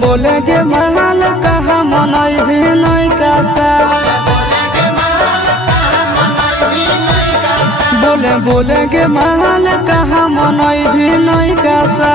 बोले गे महल कहा मनई भी नहीं कासा बोले गे महल कहा मनई भी नहीं कासा।